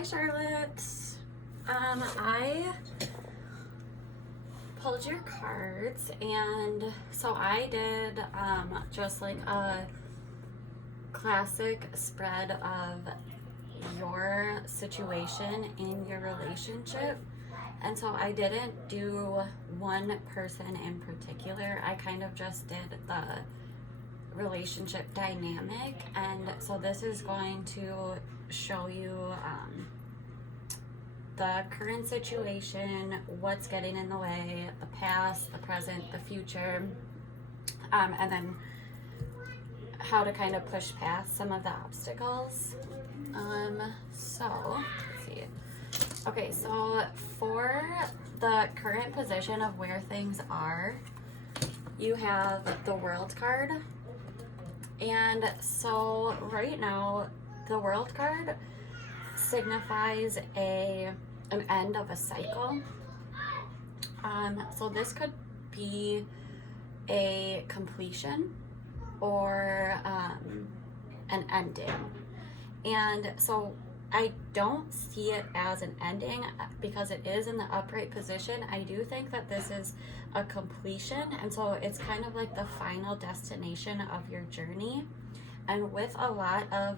Hi Charlotte. I pulled your cards, and so I did just like a classic spread of your situation in your relationship. And so I didn't do one person in particular. I kind of just did the relationship dynamic, and so this is going to show you the current situation, what's getting in the way, the past, the present, the future, and then how to kind of push past some of the obstacles. So let's see. Okay, so for the current position of where things are, you have the World card. And so right now, the World card signifies an end of a cycle. So this could be a completion or an ending. And so I don't see it as an ending because it is in the upright position. I do think that this is a completion, and so it's kind of like the final destination of your journey. And with a lot of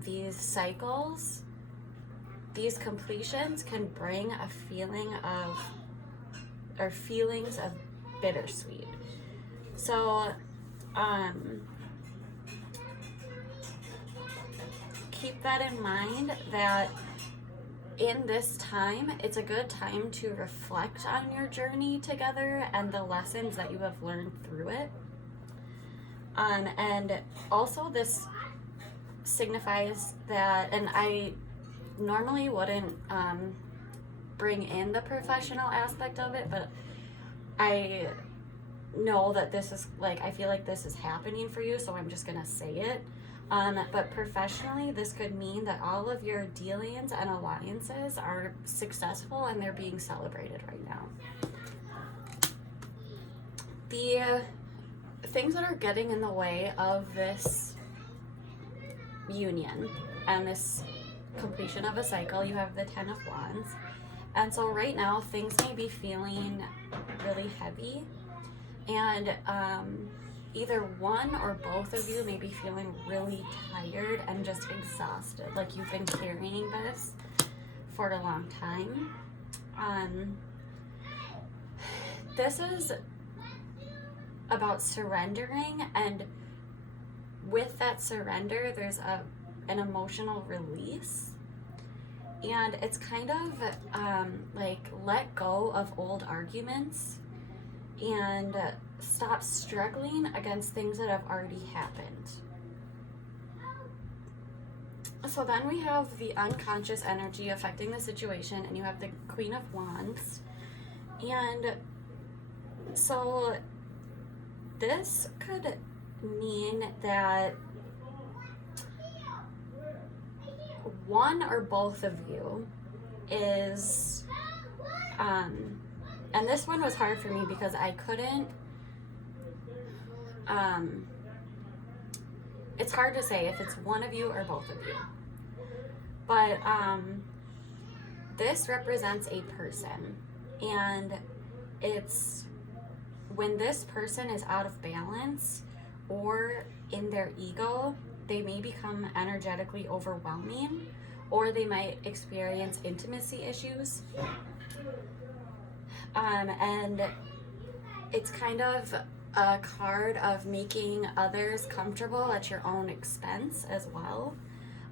these cycles, these completions can bring a feeling of, or feelings of bittersweet. So keep that in mind, that in this time, it's a good time to reflect on your journey together and the lessons that you have learned through it. And also this signifies that, and I normally wouldn't bring in the professional aspect of it, but I know that this is like, I feel like this is happening for you, so I'm just gonna say it. But professionally, this could mean that all of your dealings and alliances are successful and they're being celebrated right now. The things that are getting in the way of this union and this completion of a cycle, you have the Ten of Wands. And so right now, things may be feeling really heavy, and either one or both of you may be feeling really tired and just exhausted, like you've been carrying this for a long time. This is about surrendering, and with that surrender, there's an emotional release. And it's kind of like let go of old arguments and stop struggling against things that have already happened. So then we have the unconscious energy affecting the situation, and you have the Queen of Wands. And so this could mean that one or both of you is, and this one was hard for me because I couldn't, it's hard to say if it's one of you or both of you, but this represents a person, and it's when this person is out of balance or in their ego, they may become energetically overwhelming, or they might experience intimacy issues. And it's kind of a card of making others comfortable at your own expense as well.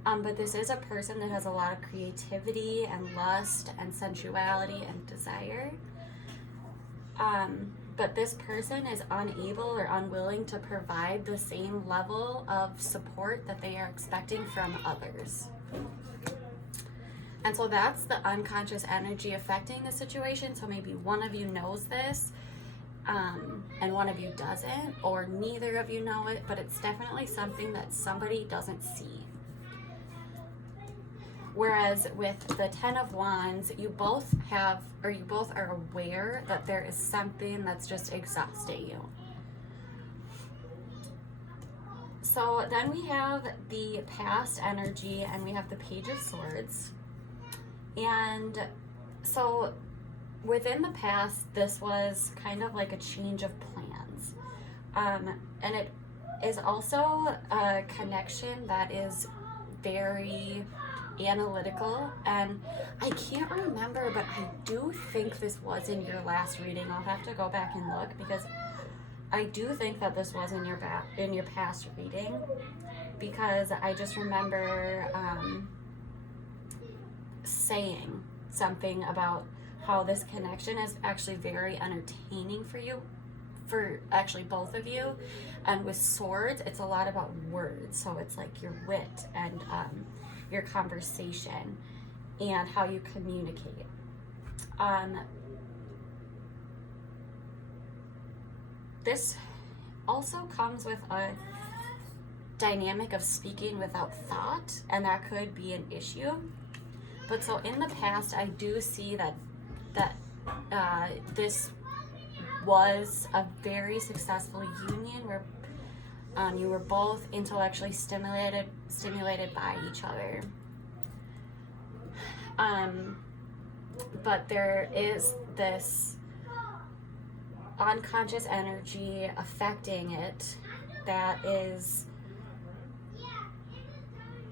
But this is a person that has a lot of creativity and lust and sensuality and desire. But this person is unable or unwilling to provide the same level of support that they are expecting from others. And so that's the unconscious energy affecting the situation. So maybe one of you knows this, and one of you doesn't, or neither of you know it, but it's definitely something that somebody doesn't see. Whereas with the Ten of Wands, you both have, or you both are aware that there is something that's just exhausting you. So then we have the past energy and we have the Page of Swords. And so within the past, this was kind of like a change of plans. And it is also a connection that is very analytical, and I can't remember, but I do think this was in your last reading. I'll have to go back and look, because I do think that this was in your past reading, because I just remember saying something about how this connection is actually very entertaining for you, for actually both of you. And with swords, it's a lot about words, so it's like your wit and your conversation and how you communicate. This also comes with a dynamic of speaking without thought, and that could be an issue. But so in the past, I do see that this was a very successful union where you were both intellectually stimulated by each other. But there is this unconscious energy affecting it that is,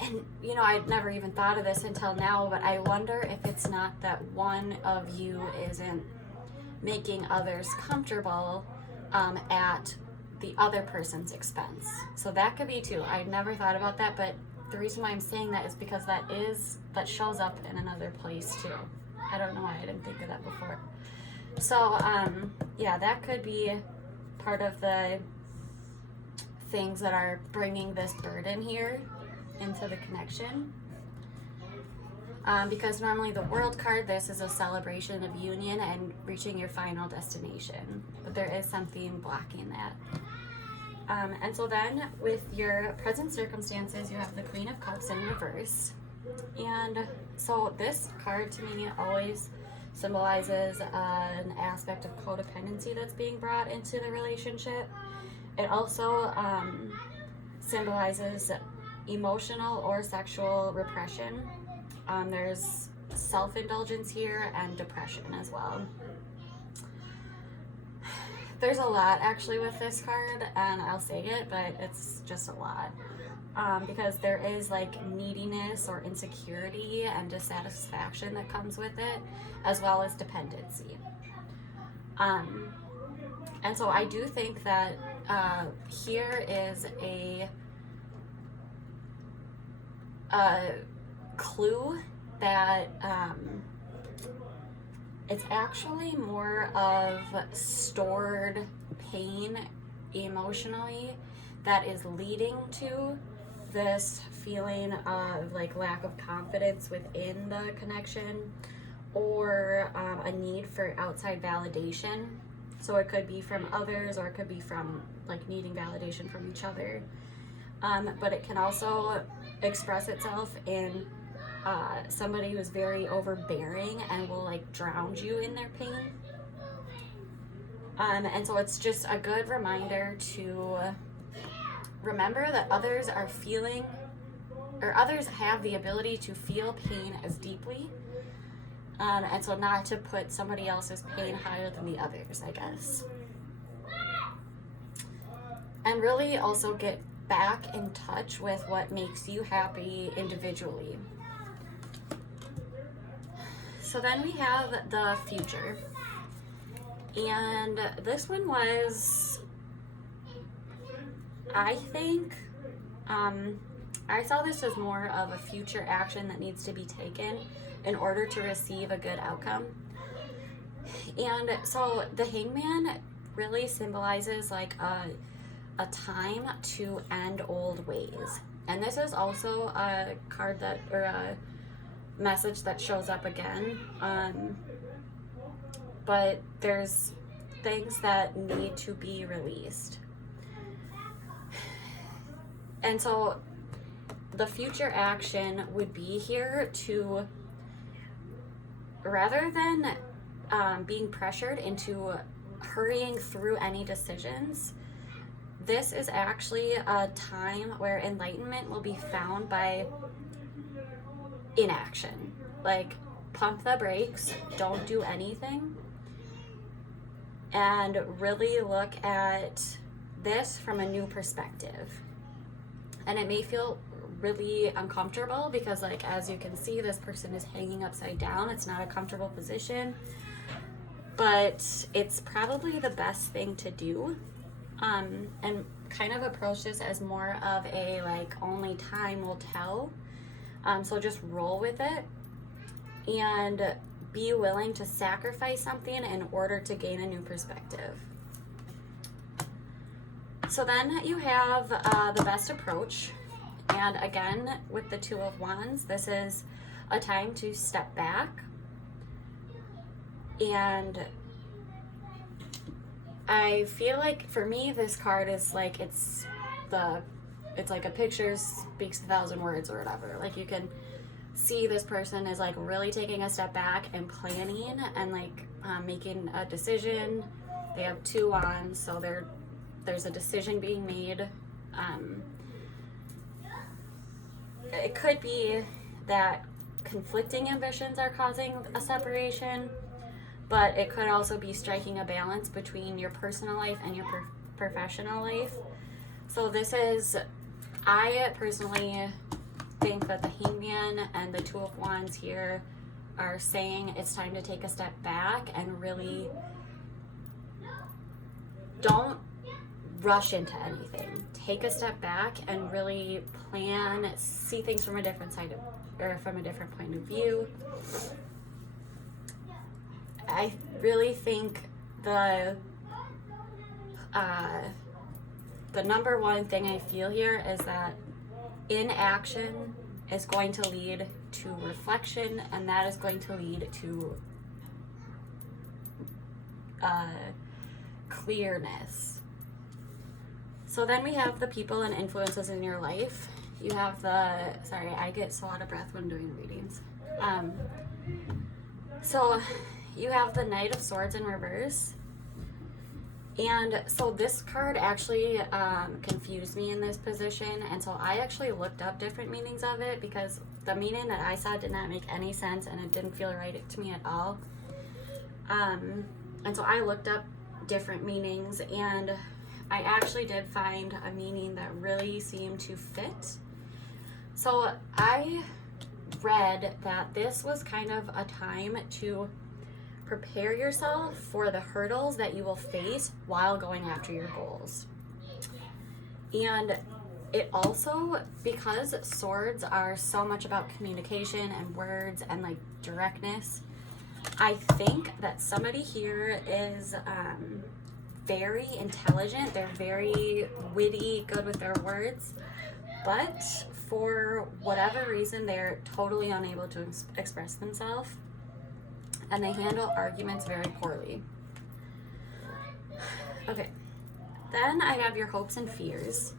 and you know, I'd never even thought of this until now, but I wonder if it's not that one of you isn't making others comfortable at the other person's expense. So that could be too. I'd never thought about that, but the reason why I'm saying that is because that shows up in another place too. I don't know why I didn't think of that before. So yeah, that could be part of the things that are bringing this burden here into the connection. Because normally the World card, this is a celebration of union and reaching your final destination, but there is something blocking that. And so then with your present circumstances, you have the Queen of Cups in reverse. And so this card to me always symbolizes an aspect of codependency that's being brought into the relationship. It also symbolizes emotional or sexual repression. There's self-indulgence here and depression as well. There's a lot actually with this card, and I'll say it, but it's just a lot. Because there is like neediness or insecurity and dissatisfaction that comes with it, as well as dependency. And so I do think that here is a clue that it's actually more of stored pain emotionally that is leading to this feeling of like lack of confidence within the connection, or a need for outside validation. So it could be from others, or it could be from like needing validation from each other. But it can also express itself in somebody who's very overbearing and will like drown you in their pain. And so it's just a good reminder to remember that others are feeling, or others have the ability to feel pain as deeply. And so not to put somebody else's pain higher than the others, I guess. And really also get back in touch with what makes you happy individually. So then we have the future. And this one was, I think, I saw this as more of a future action that needs to be taken in order to receive a good outcome. And so the Hangman really symbolizes like a time to end old ways. And this is also a card that, or a message that shows up again. But there's things that need to be released. And so the future action would be here to, rather than being pressured into hurrying through any decisions, this is actually a time where enlightenment will be found by inaction. Like, pump the brakes, don't do anything, and really look at this from a new perspective. And it may feel really uncomfortable because, like, as you can see, this person is hanging upside down. It's not a comfortable position, but it's probably the best thing to do. And kind of approach this as more of a, like, only time will tell. So just roll with it and be willing to sacrifice something in order to gain a new perspective. So then you have the best approach. And again, with the Two of Wands, this is a time to step back. And I feel like for me, this card is like, it's like a picture speaks 1,000 words or whatever. Like, you can see this person is like really taking a step back and planning and like making a decision. They have 2 wands, so there's a decision being made. It could be that conflicting ambitions are causing a separation, but it could also be striking a balance between your personal life and your professional life. So this is, I personally think that the Hangman and the Two of Wands here are saying it's time to take a step back and really don't rush into anything. Take a step back and really plan, see things from a different side of, or from a different point of view. I really think the number one thing I feel here is that inaction is going to lead to reflection, and that is going to lead to clearness. So then we have the people and influences in your life. You have sorry, I get so out of breath when doing readings. So you have the Knight of Swords in reverse. And so this card actually confused me in this position. And so I actually looked up different meanings of it because the meaning that I saw did not make any sense and it didn't feel right to me at all. And so I looked up different meanings, and I actually did find a meaning that really seemed to fit. So I read that this was kind of a time to prepare yourself for the hurdles that you will face while going after your goals. And it also, because swords are so much about communication and words and like directness, I think that somebody here is very intelligent. They're very witty, good with their words, but for whatever reason, they're totally unable to express themselves, and they handle arguments very poorly. Okay, then I have your hopes and fears,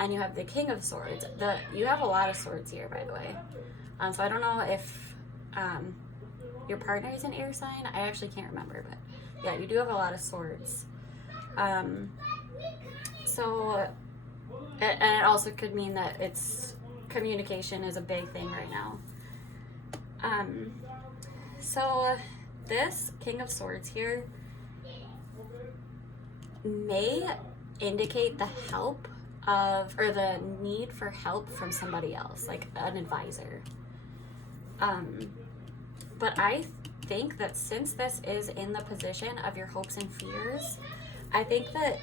and you have the King of Swords. You have a lot of swords here, by the way. So I don't know if your partner is an air sign. I actually can't remember, but yeah, you do have a lot of swords. So, and it also could mean that it's communication is a big thing right now. So this King of Swords here may indicate the help of, or the need for help from somebody else, like an advisor. But I think that since this is in the position of your hopes and fears, I think that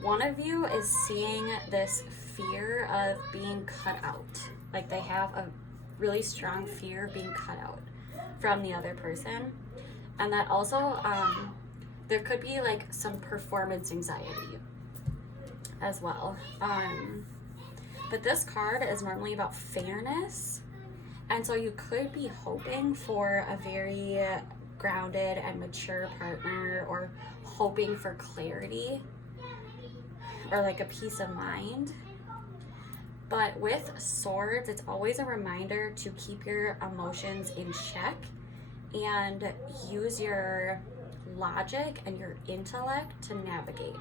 one of you is seeing this fear of being cut out. Like they have a really strong fear of being cut out from the other person. And that also, there could be like some performance anxiety as well. But this card is normally about fairness. And so you could be hoping for a very grounded and mature partner, or hoping for clarity or like a peace of mind. But with swords, it's always a reminder to keep your emotions in check and use your logic and your intellect to navigate.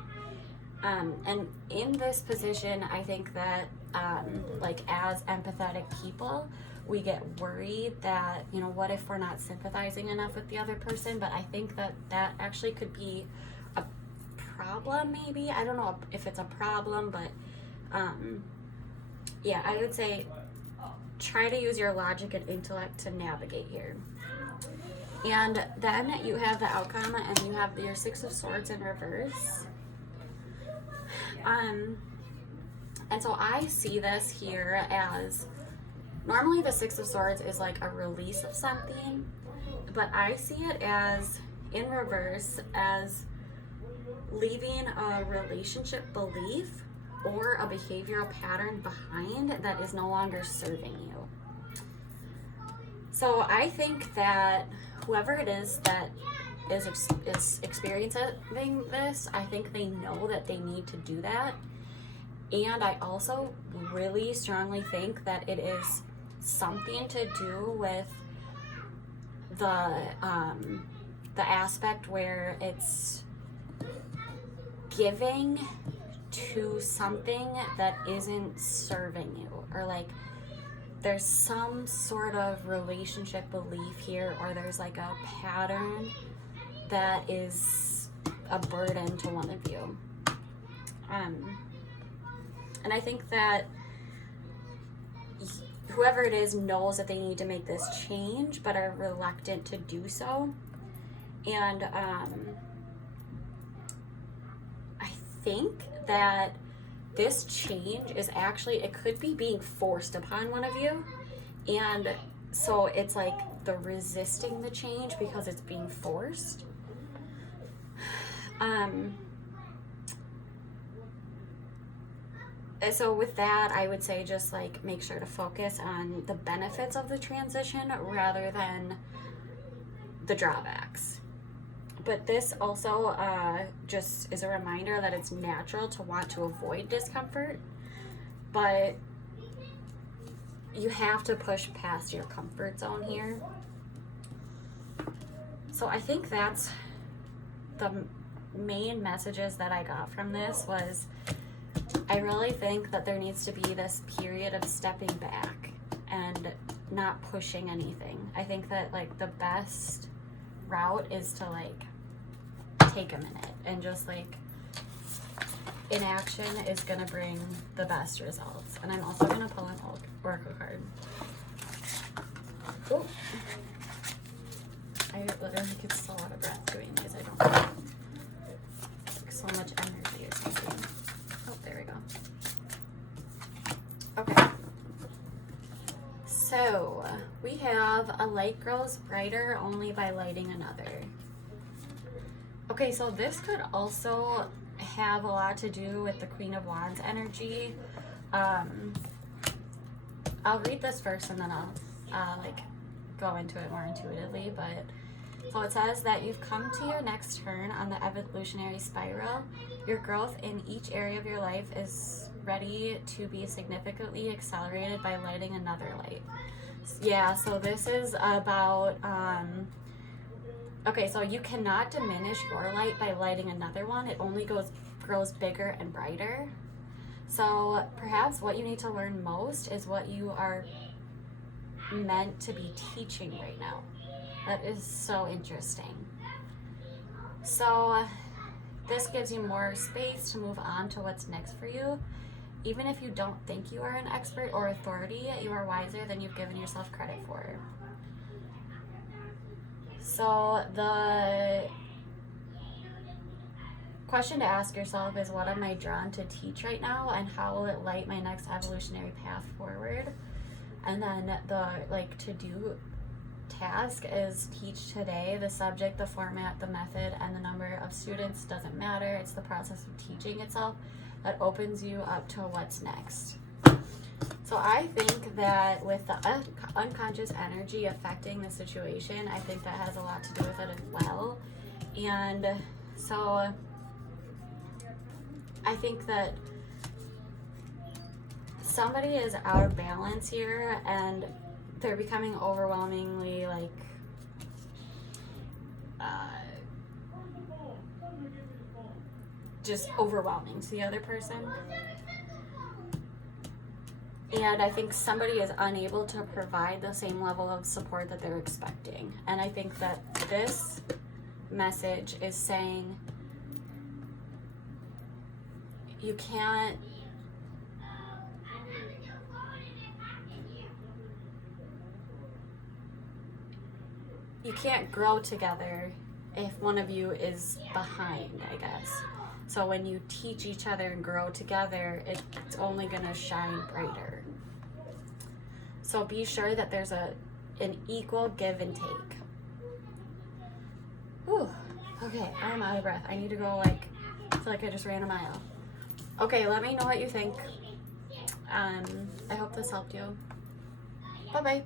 And in this position, I think that like as empathetic people, we get worried that, you know, what if we're not sympathizing enough with the other person? But I think that that actually could be a problem, maybe. I don't know if it's a problem, but yeah, I would say try to use your logic and intellect to navigate here. And then you have the outcome, and you have your Six of Swords in reverse. And so I see this here as, normally the Six of Swords is like a release of something, but I see it as, in reverse, as leaving a relationship belief or a behavioral pattern behind that is no longer serving you. So I think that whoever it is that is experiencing this, I think they know that they need to do that. And I also really strongly think that it is something to do with the aspect where it's giving to something that isn't serving you, or like there's some sort of relationship belief here, or there's like a pattern that is a burden to one of you. And I think that whoever it is knows that they need to make this change, but are reluctant to do so. And I think that this change is actually, it could be being forced upon one of you. And so it's like the resisting the change because it's being forced. So with that, I would say just like make sure to focus on the benefits of the transition rather than the drawbacks. But this also just is a reminder that it's natural to want to avoid discomfort, but you have to push past your comfort zone here. So I think that's the main messages that I got from this. Was I really think that there needs to be this period of stepping back and not pushing anything. I think that like the best route is to like take a minute and just like inaction is gonna bring the best results. And I'm also gonna pull an oracle card. Ooh. I literally get so out of breath doing these. I don't have like so much energy or something. Oh, there we go. Okay. So we have a light grows brighter only by lighting another. Okay, so this could also have a lot to do with the Queen of Wands energy. I'll read this first and then I'll like go into it more intuitively. But so it says that you've come to your next turn on the evolutionary spiral. Your growth in each area of your life is ready to be significantly accelerated by lighting another light. Yeah, so this is about okay, so you cannot diminish your light by lighting another one. It only grows bigger and brighter. So perhaps what you need to learn most is what you are meant to be teaching right now. That is so interesting. So this gives you more space to move on to what's next for you. Even if you don't think you are an expert or authority, you are wiser than you've given yourself credit for. So the question to ask yourself is, what am I drawn to teach right now, and how will it light my next evolutionary path forward? And then the like to-do task is teach today. The subject, the format, the method, and the number of students doesn't matter. It's the process of teaching itself that opens you up to what's next. So I think that with the unconscious energy affecting the situation, I think that has a lot to do with it as well. And so I think that somebody is out of balance here and they're becoming overwhelmingly like just overwhelming to the other person. And I think somebody is unable to provide the same level of support that they're expecting. And I think that this message is saying you can't grow together if one of you is behind, I guess. So when you teach each other and grow together, it's only gonna shine brighter. So be sure that there's an equal give and take. Whew. Okay, I'm out of breath. I need to go, I feel like I just ran a mile. Okay, let me know what you think. I hope this helped you. Bye-bye.